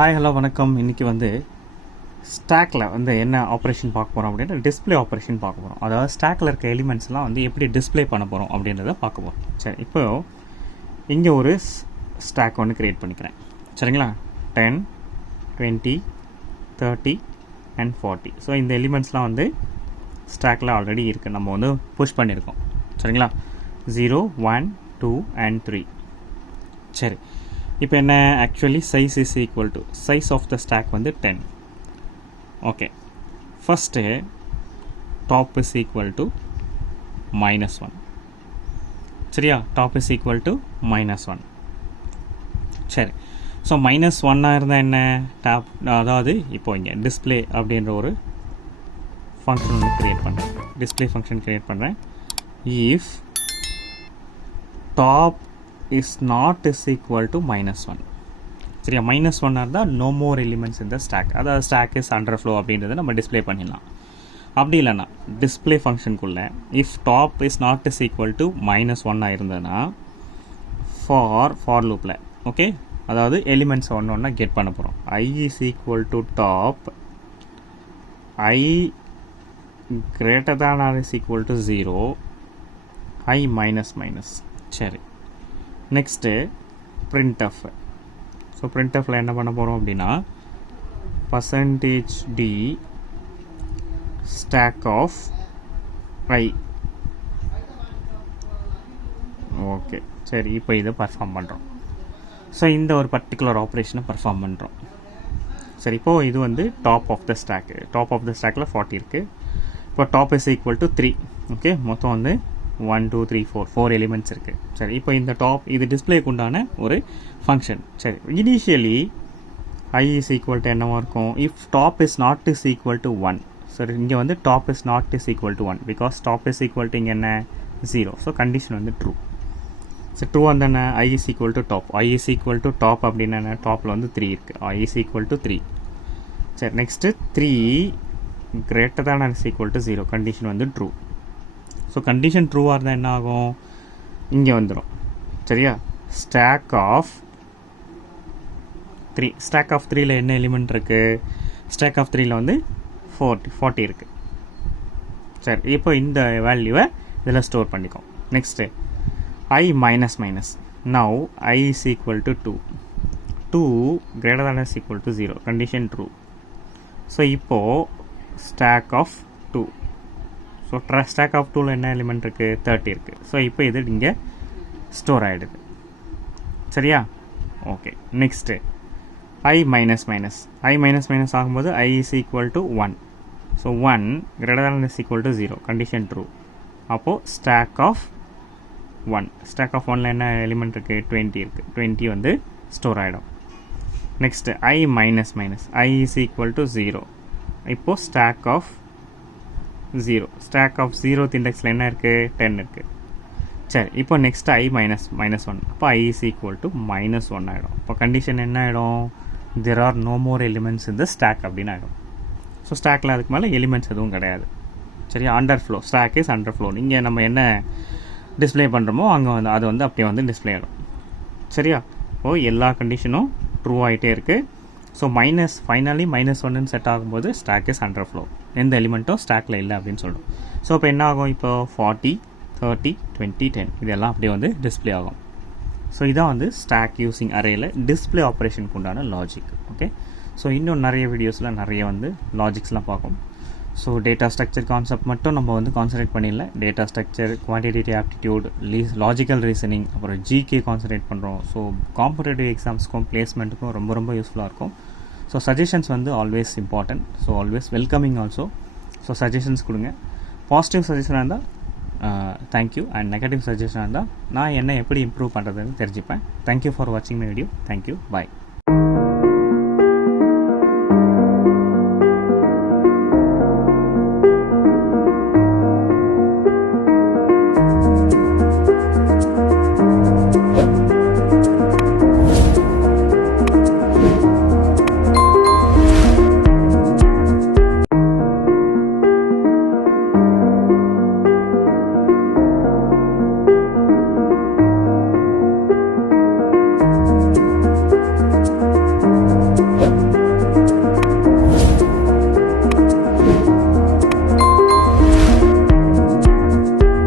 Hi hello வணக்கம். இன்றைக்கி வந்து ஸ்டாக்கில் வந்து என்ன ஆப்ரேஷன் பார்க்க போகிறோம் அப்படின்னா டிஸ்பிளே ஆப்ரேஷன் பார்க்க போகிறோம். அதாவது ஸ்டாக்கில் இருக்க எலிமெண்ட்ஸ்லாம் வந்து எப்படி டிஸ்பிளே பண்ண போகிறோம் அப்படின்றத பார்க்க போகிறோம். சரி, இப்போது இங்கே ஒரு ஸ்டாக் ஒன்று க்ரியேட் பண்ணிக்கிறேன். சரிங்களா? 10, 20, 30 and 40. ஸோ இந்த எலிமெண்ட்ஸ்லாம் வந்து ஸ்டாக்கில் ஆல்ரெடி இருக்குது, நம்ம வந்து புஷ் பண்ணியிருக்கோம். சரிங்களா? 0, 1, 2 and 3. சரி, இப்போ என்ன actually size is equal to size of the stack வந்து 10. Okay, first top is equal to -1. சரியா? Top is equal to -1. சரி, ஸோ -1 இருந்தால் என்ன டாப், அதாவது இப்போ இங்கே டிஸ்பிளே அப்படின்ற ஒரு ஃபங்க்ஷன் ஒன்று க்ரியேட் பண்ணுறேன். டிஸ்பிளே ஃபங்க்ஷன் க்ரியேட் பண்ணுறேன். If top is not is equal to -1. சரியா? -1 இருந்தால் no more elements in the stack, அதாவது stack is under flow அப்படின்றத நம்ம டிஸ்பிளே பண்ணிடலாம். அப்படி இல்லைன்னா display ஃபங்க்ஷனுக்குள்ளே if top is not is equal to -1 இருந்ததுன்னா ஃபார் லூப்பில் ஓகே, அதாவது எலிமெண்ட்ஸ் ஒன்று ஒன்றா கெட் பண்ண போகிறோம். I is equal to top, I greater than or is equal to 0, I minus. சரி, நெக்ஸ்ட்டு printf. ஸோ printfல என்ன பண்ண போகிறோம் அப்படின்னா %d stack of I. Okay, சரி, இப்போ இதை பர்ஃபார்ம் பண்ணுறோம். ஸோ இந்த ஒரு பர்டிகுலர் ஆப்ரேஷனை பர்ஃபார்ம் பண்ணுறோம். சரி, இப்போது இது வந்து டாப் ஆஃப் த ஸ்டாக்கில் 40 இருக்குது. இப்போ top is equal to 3. Okay, மொத்தம் வந்து 1, 2, 3, 4 எலிமெண்ட்ஸ் இருக்குது. சரி, இப்போ இந்த டாப் இது டிஸ்பிளேக்கு உண்டான ஒரு ஃபங்க்ஷன். சரி, initially I is equal to என்னவாக இருக்கும்? If top is not is equal to 1. சரி, இங்கே வந்து top is not is equal to 1 because top is equal to இங்கே என்ன 0. ஸோ கண்டிஷன் வந்து ட்ரூ. ஸோ ட்ரூ வந்து என்ன? I is equal to top. I is equal to top அப்படின்னா என்ன? டாப்பில் வந்து 3 இருக்குது. I is equal to 3. சரி, next 3 greater than or is equal to 0. Condition வந்து ட்ரூ. ஸோ கண்டிஷன் ட்ரூவாக இருந்தால் என்ன ஆகும்? இங்கே வந்துடும். சரியா? Stack of 3. ஸ்டாக் ஆஃப் 3ல என்ன எலிமெண்ட் இருக்குது? ஸ்டாக் ஆஃப் 3ல வந்து 40 இருக்குது. சரி, இப்போ இந்த வேல்யூவை இதில் ஸ்டோர் பண்ணிக்கோம். Next I minus. Now I is equal to 2. 2 greater than or is equal to 0. Condition true. So இப்போது stack of 2. So stack of 2ல என்ன எலிமெண்ட் இருக்குது? 30 இருக்குது. ஸோ இப்போ இது இங்கே ஸ்டோர் ஆகிடுது. சரியா? ஓகே, நெக்ஸ்ட்டு I minus ஆகும்போது I is equal to 1. So 1 greater than is equal to 0. Condition true. அப்போது ஸ்டாக் ஆஃப் 1ல என்ன எலிமெண்ட் இருக்குது? 20 இருக்குது. 20 வந்து ஸ்டோர் ஆகிடும். Next I minus I is equal to 0. இப்போது stack of 0. Stack of 0th இண்டெக்ஸில் என்ன இருக்குது? 10 இருக்குது. சரி, இப்போ நெக்ஸ்ட் I minus 1. அப்போ I is equal to -1 ஆகிடும். இப்போ கண்டிஷன் என்ன ஆகிடும்? there are no more elements in the stack அப்படின்னு ஆகிடும். ஸோ ஸ்டாக்கில் அதுக்கு மேலே எலிமெண்ட்ஸ் எதுவும் கிடையாது. சரியா? Underflow, stack is underflow. இங்கே நம்ம என்ன டிஸ்பிளே பண்ணுறோமோ அங்கே வந்து அது வந்து அப்படியே வந்து டிஸ்பிளே ஆகிடும். சரியா? இப்போது எல்லா கண்டிஷனும் ட்ரூ ஆகிட்டே இருக்குது. ஸோ ஃபைனலி -1 செட் ஆகும்போது ஸ்டாக் இஸ் அண்டர் ஃப்ளோ, எந்த எலிமெண்ட்டும் ஸ்டாக்கில் இல்லை அப்படின்னு சொல்கிறோம். ஸோ இப்போ என்ன ஆகும்? இப்போ 40, 30, 20, 10 இதெல்லாம் அப்படியே வந்து டிஸ்பிளே ஆகும். ஸோ இதான் வந்து ஸ்டாக் யூஸிங் அரேயில் டிஸ்பிளே ஆப்ரேஷனுக்கு உண்டான லாஜிக். ஓகே, ஸோ இன்னும் நிறைய வீடியோஸில் நிறைய வந்து லாஜிக்ஸ்லாம் பார்க்கும். ஸோ டேட்டா ஸ்ட்ரக்சர் கான்செப்ட் மட்டும் நம்ம வந்து கான்சன்ட்ரேட் பண்ணிடல. Data structure, quantitative aptitude, logical reasoning, அப்புறம் ஜிகே கான்சன்ட்ரேட் பண்ணுறோம். ஸோ காம்படேட்டிவ் எக்ஸாம்ஸ்க்கும் பிளேஸ்மெண்ட்டுக்கும் ரொம்ப ரொம்ப யூஸ்ஃபுல்லாக இருக்கும். ஸோ சஜஷன்ஸ் வந்து always important. So always welcoming also. So suggestions கொடுங்க. பாசிட்டிவ் சஜஷனாக இருந்தால் தேங்க்யூ, அண்ட் நெகட்டிவ் சஜஷனாக இருந்தால் நான் என்ன எப்படி இம்ப்ரூவ் பண்ணுறதுன்னு தெரிஞ்சுப்பேன். தேங்க்யூ ஃபார் வாட்சிங் மை வீடியோ. Thank you, bye.